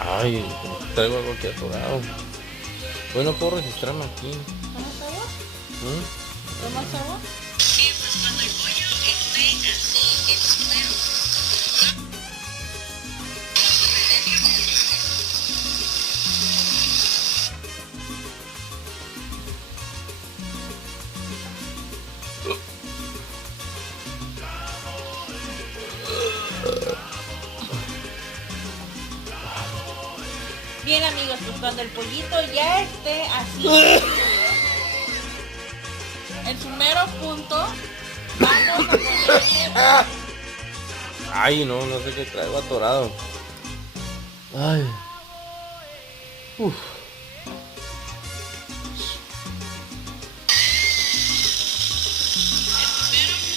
Ay, traigo algo aquí atorado. Bueno, puedo registrarme aquí. ¿Tomas agua? ¿Mm? ¿Tomas agua? Bien amigos, pues cuando el pollito ya esté así en su mero punto, vamos a ponerle... Ay, no sé qué traigo atorado. Ay. Uf.